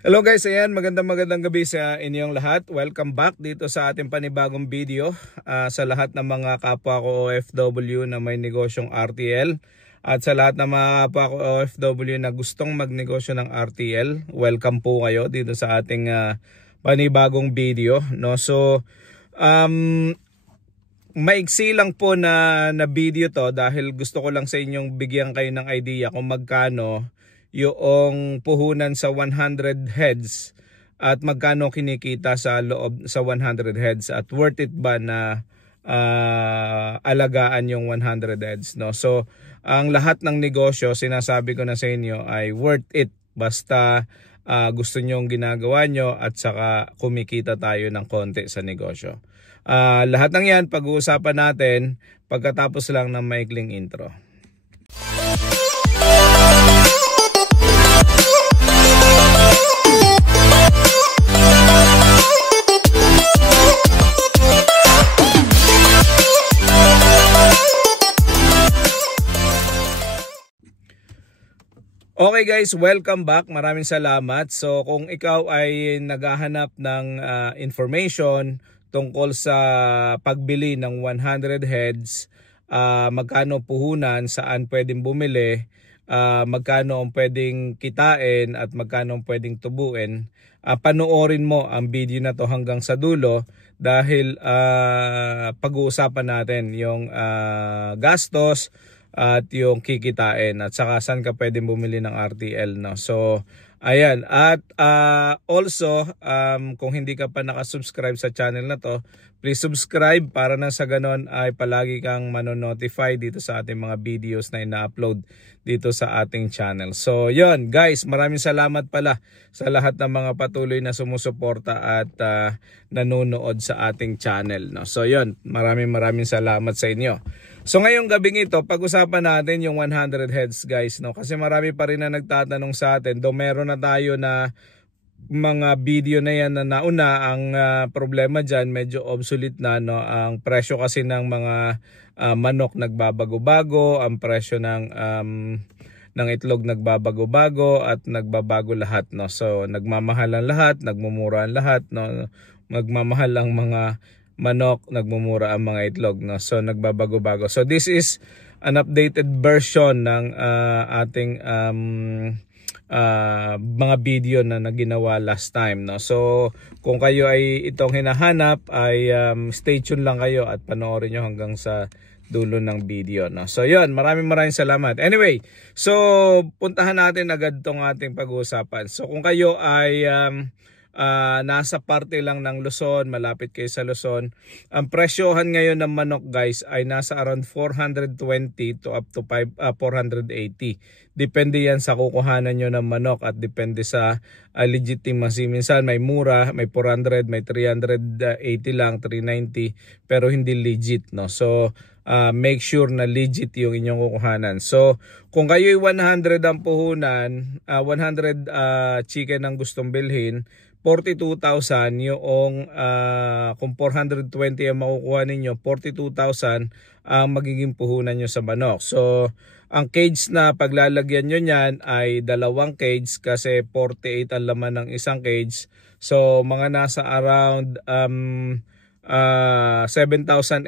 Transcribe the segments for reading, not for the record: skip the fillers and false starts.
Hello guys, ayan, magandang gabi sa inyong lahat. Welcome back dito sa ating panibagong video. Sa lahat ng mga kapwa ko OFW na may negosyong RTL at sa lahat ng mga kapwa ko OFW na gustong magnegosyo ng RTL, welcome po kayo dito sa ating panibagong video, no? So, maiksi lang po na video to dahil gusto ko lang sa inyong bigyan kayo ng idea kung magkano yung puhunan sa 100 heads at magkano kinikita sa loob sa 100 heads at worth it ba na alagaan yung 100 heads, no? So ang lahat ng negosyo, sinasabi ko na sa inyo, ay worth it basta gusto nyo yung ginagawa nyo at saka kumikita tayo ng konti sa negosyo. Lahat ng yan pag-uusapan natin pagkatapos lang ng maikling intro. Okay guys, welcome back. Maraming salamat. So kung ikaw ay naghahanap ng information tungkol sa pagbili ng 100 heads, magkano puhunan, saan pwedeng bumili, magkano ang pwedeng kitain at magkano ang pwedeng tubuin, panoorin mo ang video na to hanggang sa dulo dahil pag-uusapan natin yung gastos at yung kikitain at saka saan ka pwedeng bumili ng RTL, no? So ayan, at also kung hindi ka pa nakasubscribe sa channel na to, please subscribe para na sa ganon ay palagi kang manonotify dito sa ating mga videos na ina-upload dito sa ating channel. So yun guys, maraming salamat pala sa lahat ng mga patuloy na sumusuporta at nanonood sa ating channel, no? So yun, maraming salamat sa inyo. So ngayong gabing ito, pag-usapan natin yung 100 heads guys, no? Kasi marami pa rin na nagtatanong sa atin, though meron na tayo na mga video na yan na nauna. Ang problema dyan, medyo obsolete na, no? Ang presyo kasi ng mga manok nagbabago-bago, ang presyo ng itlog nagbabago-bago at nagbabago lahat, no? So nagmamahal ang lahat, nagmumura ang lahat, no? Magmamahal ang mga manok, nagmumura ang mga itlog, no? So nagbabago-bago. So this is an updated version ng ating mga video na naginawa last time, no? So kung kayo ay itong hinahanap ay stay tuned lang kayo at panoorin nyo hanggang sa dulo ng video, no? So yun, maraming salamat. Anyway, so puntahan natin agad tong ating pag-uusapan. So kung kayo ay nasa parte lang ng Luzon, malapit kayo sa Luzon, ang presyohan ngayon ng manok guys ay nasa around 420 to up to 480. Depende yan sa kukuhanan nyo ng manok at depende sa legitimacy. Minsan may mura, may 400, may 380 lang, 390, pero hindi legit, no? So make sure na legit yung inyong kukuhanan. So kung kayo ay 100 ang puhunan, 100 chicken ang gustong bilhin, 42,000 yung kung 420 ang makukuha ninyo, 42,000 ang magiging puhunan nyo sa manok. So ang cage na paglalagyan nyo niyan ay 2 cage kasi 48 ang laman ng isang cage. So mga nasa around 7,800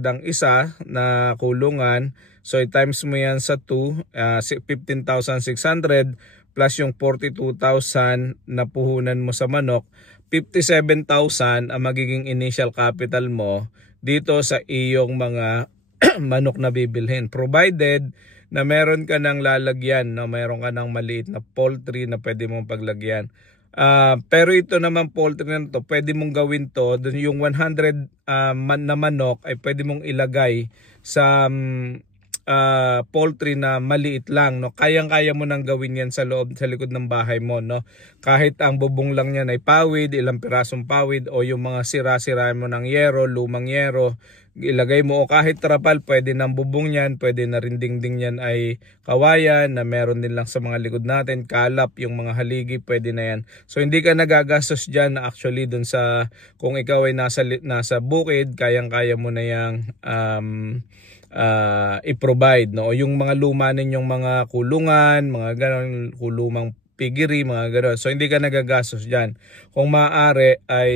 ang isa na kulungan. So i-times mo yan sa 2, 15,600 plus yung 42,000 na puhunan mo sa manok, 57,000 ang magiging initial capital mo dito sa iyong mga manok na bibilhin. Provided na meron ka ng lalagyan, no? Meron ka ng maliit na poultry na pwede mong paglagyan. Pero ito naman poultry na to, pwede mong gawin to, yung 100 na manok ay pwede mong ilagay sa poultry na maliit lang, no? Kayang-kaya mo nang gawin yan sa loob, sa likod ng bahay mo, no? Kahit ang bubong lang yan ay pawid, ilang pirasong pawid o yung mga sira-sira mo ng yero, lumang yero, ilagay mo, o kahit trapal, pwede ng bubong yan, pwede na rin dingding yan ay kawayan na meron din lang sa mga likod natin, kalap, yung mga haligi, pwede na yan. So hindi ka nagagastos dyan actually dun sa, kung ikaw ay nasa bukid, kayang-kaya mo na yang i-provide, no? O yung mga luma ninyong mga kulungan, mga ganon, piggery, mga gano'n. So hindi ka nagagastos dyan. Kung maaari ay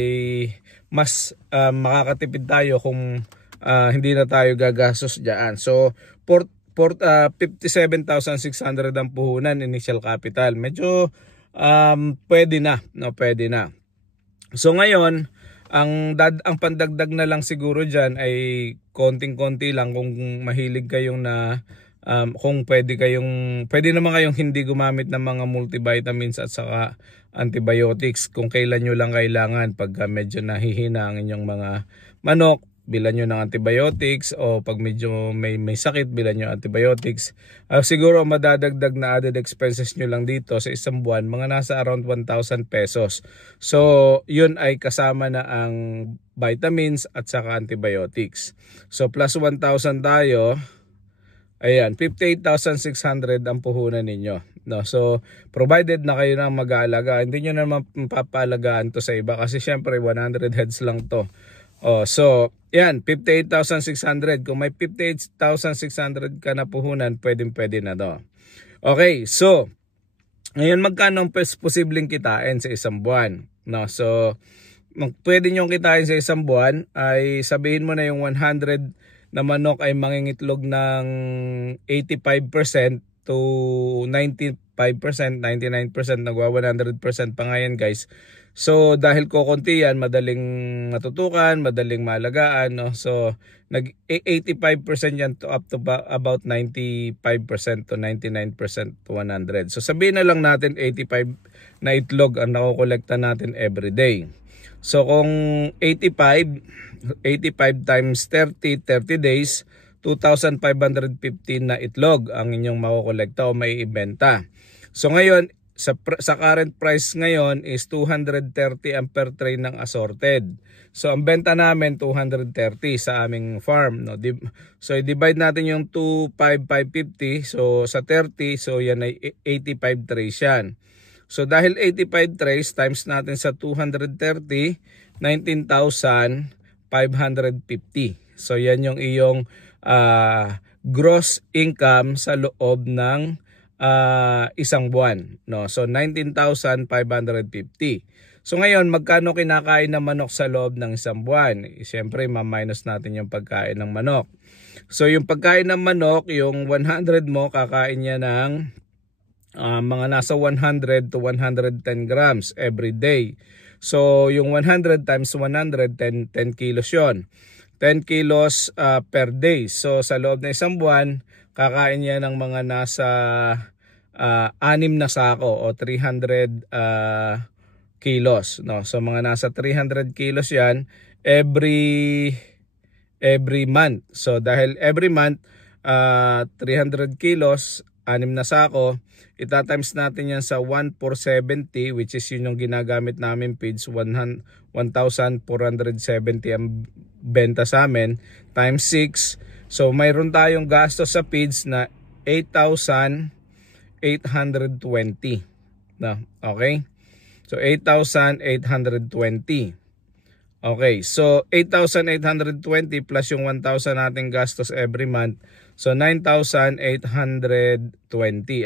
mas makakatipid tayo kung hindi na tayo gagastos dyan. So 57,600 ang puhunan initial capital. Medyo pwede na, no, pwede na. So ngayon, ang pandagdag na lang siguro diyan ay konting-konti lang kung mahilig kayong kung pwede naman kayong hindi gumamit ng mga multivitamins at saka antibiotics kung kailan nyo lang kailangan. Pagka medyo nahihina ang inyong mga manok, bilan nyo ng antibiotics, o pag medyo may sakit, bilan nyo antibiotics. Siguro madadagdag na added expenses nyo lang dito sa isang buwan, mga nasa around 1,000 pesos. So yun ay kasama na ang vitamins at saka antibiotics. So plus 1,000 tayo, ayan, 58,600 ang puhunan ninyo. No, so provided na kayo nang mag-aalaga, hindi nyo naman papaalagaan to sa iba kasi syempre 100 heads lang to. So yan, 58,600. Kung may 58,600 ka na puhunan, pwede na to. Okay, so ngayon magkano ang posibleng kitain sa isang buwan? No, so pwede nyo kitain sa isang buwan ay sabihin mo na yung 100 na manok ay mangingitlog ng 85% to 95%, 99%, nagwa 100% pa ngayon, guys. So dahil kokonti yan, madaling matutukan, madaling maalagaan, no? So nag 85% yan to up to about 95% to 99% to 100. So sabihin na lang natin 85 na itlog ang nakokolekta natin every day. So kung 85 times 30 days, 2,515 na itlog ang inyong makokolekta o may ibenta. So ngayon, sa current price ngayon is 230 ang per tray ng assorted. So ang benta namin 230 sa aming farm, no. So i-divide natin yung 2,550, so sa 30, so yan ay 85 trays yan. So dahil 85 trays times natin sa 230, 19,550. So yan yung iyong gross income sa loob ng isang buwan, no. So 19,550. So ngayon, magkano kinakain ng manok sa loob ng isang buwan? Siyempre, ma-minus natin yung pagkain ng manok. So yung pagkain ng manok, yung 100 mo, kakain niya ng mga nasa 100 to 110 grams every day. So yung 100 times 100, 10 kilos yon. 10 kilos per day. So sa loob ng isang buwan, kakain niya ng mga nasa 6 na sako o 300 kilos, no. So mga nasa 300 kilos yan every month. So dahil every month 300 kilos, 6 na sako, itatimes natin yan sa 1,470, which is yun yung ginagamit namin feeds, 1,470 ang benta sa amin, times 6. So mayroon tayong gastos sa feeds na 8,820. No, okay? So 8,820. Okay, so 8,820 plus yung 1,000 nating gastos every month. So 9,820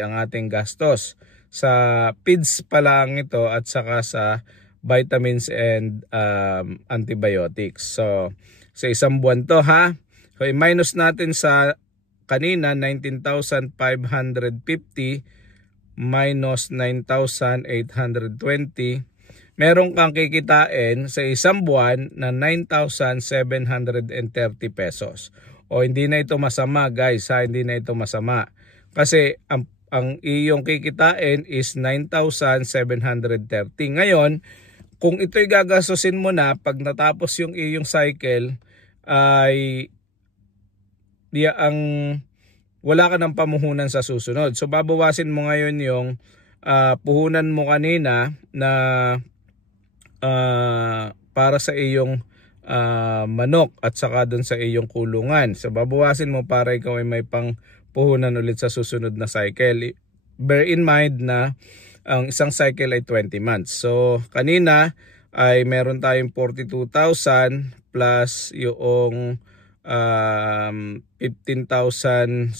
ang ating gastos sa feeds pa lang ito at saka sa vitamins and antibiotics. So sa isang buwan to, ha. So i-minus natin sa kanina 19,550 minus 9,820. Meron kang kikitain sa isang buwan na 9,730 pesos. O hindi na ito masama, guys, ha? Hindi na ito masama. Kasi ang iyong kikitain is 9,730. Ngayon, kung ito'y gagastusin mo na pag natapos yung iyong cycle, ay wala ka ng pamuhunan sa susunod. So babawasin mo ngayon yung puhunan mo kanina na para sa iyong manok at saka dun sa iyong kulungan. So babawasin mo para ikaw ay may pang puhunan ulit sa susunod na cycle. Bear in mind na ang isang cycle ay 20 months. So kanina ay meron tayong 42,000 plus yung 15,600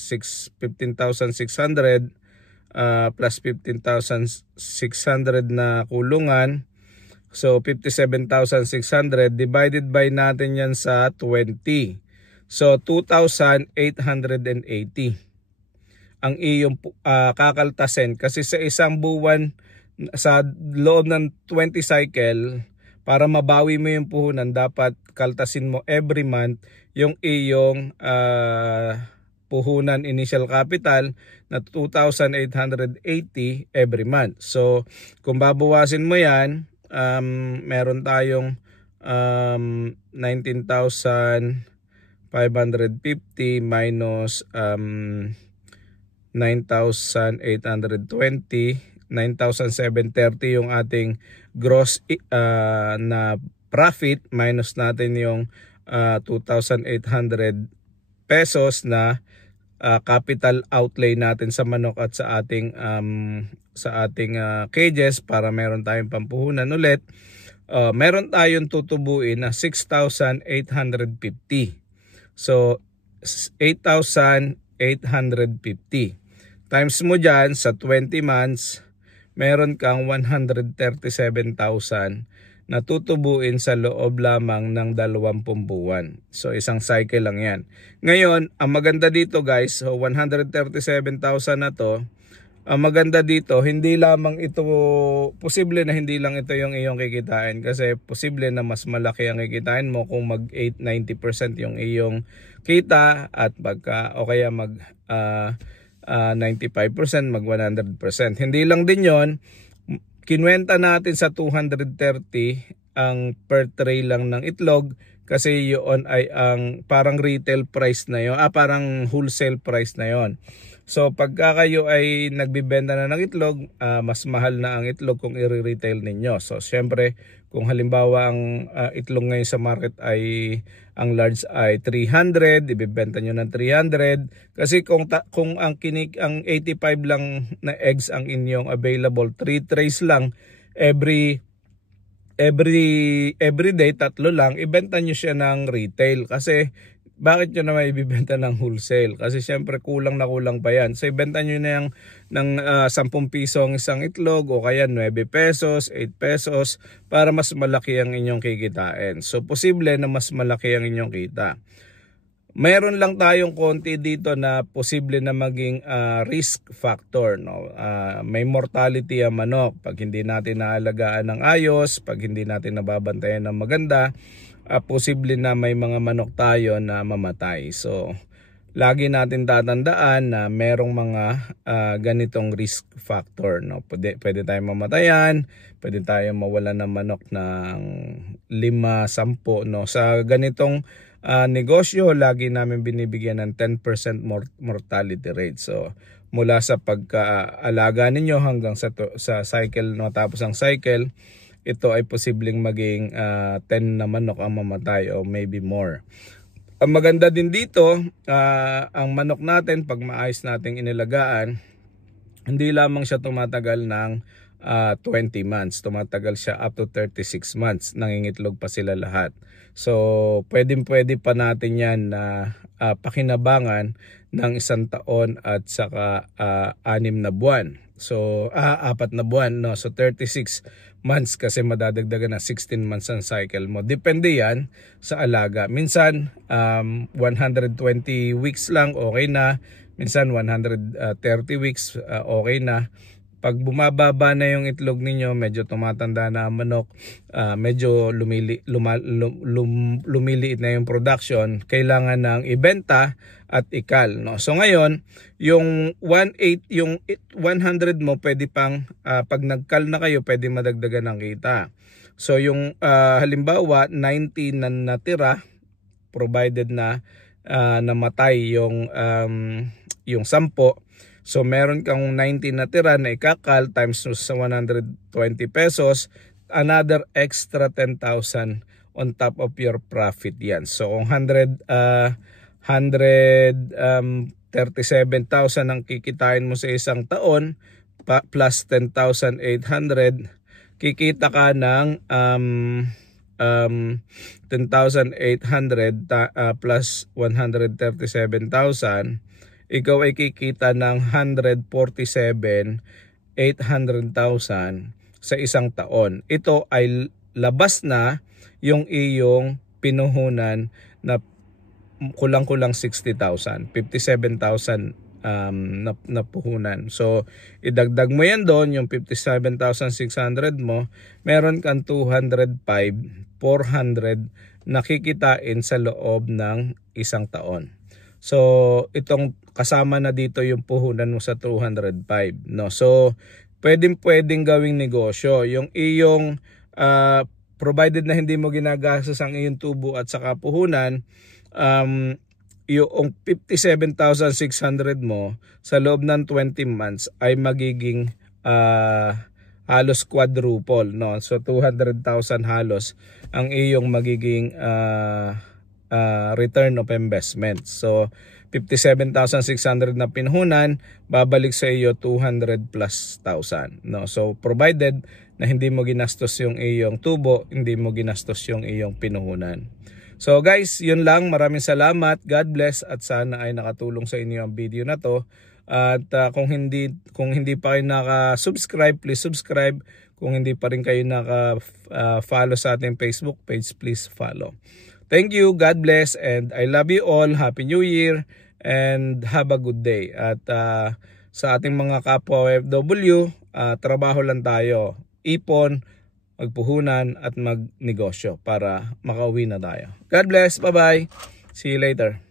plus 15,600 na kulungan. So 57,600 divided by natin yan sa 20. So 2,880 ang iyong kakaltasin, kasi sa isang buwan, sa loob ng 20 cycle, para mabawi mo yung puhunan, dapat kaltasin mo every month yung iyong puhunan initial capital na 2,880 every month. So kung babawasin mo yan, meron tayong 19,550 minus 9,820, 9,730 yung ating gross na profit, minus natin yung 2,800 pesos na capital outlay natin sa manok at sa ating cages para meron tayong pampuhunan ulit. Meron tayong tutubuin na 6,850. So 8,850 times mo dyan sa 20 months, meron kang 137,000 na tutubuin sa loob lamang ng 20 buwan. So isang cycle lang yan. Ngayon, ang maganda dito guys, so 137,000 na to, ang maganda dito, hindi lamang ito, posible na hindi lang ito yung iyong kikitain, kasi posible na mas malaki ang kikitain mo kung mag 90% yung iyong kita, at pagka o kaya mag 95%, mag 100%. Hindi lang din yon, kinwenta natin sa 230 ang per tray lang ng itlog, kasi yun ay ang parang retail price na yon, parang wholesale price na yon. So pagka kayo ay nagbibenta na ng itlog, mas mahal na ang itlog kung i-retail ninyo. So syempre, kung halimbawa ang itlog ngayon sa market ay ang large ay 300, ibebenta nyo ng 300. Kasi kung ang 85 lang na eggs ang inyong available, 3 trays lang every day, 3 lang, ibenta nyo siya ng retail. Kasi bakit nyo naman ibibenta ng wholesale? Kasi syempre kulang na kulang pa yan. So ibenta nyo na yung ng 10 piso ang isang itlog, o kaya 9 pesos, 8 pesos, para mas malaki ang inyong kikitain. So posible na mas malaki ang inyong kita. Meron lang tayong konti dito na posible na maging risk factor, no? May mortality ang manok pag hindi natin naalagaan ng ayos, pag hindi natin nababantayan ng maganda. Posible na may mga manok tayo na mamatay. So lagi natin tatandaan na merong mga ganitong risk factor, no? Pwede tayong mamatayan, pwede tayong mawalan ng manok ng 5-10, no? Sa ganitong negosyo, lagi namin binibigyan ng 10% mortality rate. So mula sa pagkaalaga ninyo hanggang sa cycle, matapos ang cycle, ito ay posibleng maging 10 na manok ang mamatay o maybe more. Ang maganda din dito, ang manok natin pag maayos nating inilagaan, hindi lamang siya tumatagal ng 20 months. Tumatagal siya up to 36 months. Nangingitlog pa sila lahat. So pwede pa natin yan na pakinabangan ng 1 taon at saka 6 na buwan. So 4 na buwan, no? So 36 months, kasi madadagdagan na 16 months ang cycle mo. Depende yan sa alaga. Minsan 120 weeks lang okay na, minsan 130 weeks okay na. Pag bumababa na yung itlog ninyo, medyo tumatanda na ang manok, medyo lumiliit na yung production, kailangan ng ibenta at ikal, no? So ngayon, yung 100 mo, pwede pang pag nagkal na kayo, pwede madagdagan ng kita. So yung halimbawa 90 na natira, provided na namatay yung 10, so meron kang 90 na tira na ikakal, times sa 120 pesos, another extra 10,000 on top of your profit yan. So kung 137,000 ang kikitain mo sa isang taon, plus 10,800, kikita ka ng 10,800 plus 137,000, ikaw ay kikita ng 147,800,000 sa isang taon. Ito ay labas na yung iyong pinuhunan na kulang-kulang 60,000, 57,000 na puhunan. So idagdag mo yan doon, yung 57,600 mo, meron kang 205,400 nakikitain sa loob ng isang taon. So itong kasama na dito yung puhunan mo sa 205, no? So pwedeng gawing negosyo yung iyong provided na hindi mo ginagastos ang iyong tubo at saka puhunan. Yung 57,600 mo sa loob ng 20 months ay magiging halos quadruple, no? So 200,000 halos ang iyong magiging return of investment. So 57,600 na pinuhunan, babalik sa iyo 200 plus thousand, no? So provided na hindi mo ginastos yung iyong tubo, hindi mo ginastos yung iyong pinuhunan. So guys, yun lang. Maraming salamat. God bless at sana ay nakatulong sa inyo ang video na to. At kung hindi pa kayo naka-subscribe, please subscribe. Kung hindi pa rin kayo naka-follow sa ating Facebook page, please follow. Thank you. God bless and I love you all. Happy New Year and have a good day. At sa ating mga kapwa OFW, trabaho lang tayo. Ipon, magpuhunan at magnegosyo para makauwi na tayo. God bless. Bye-bye. See you later.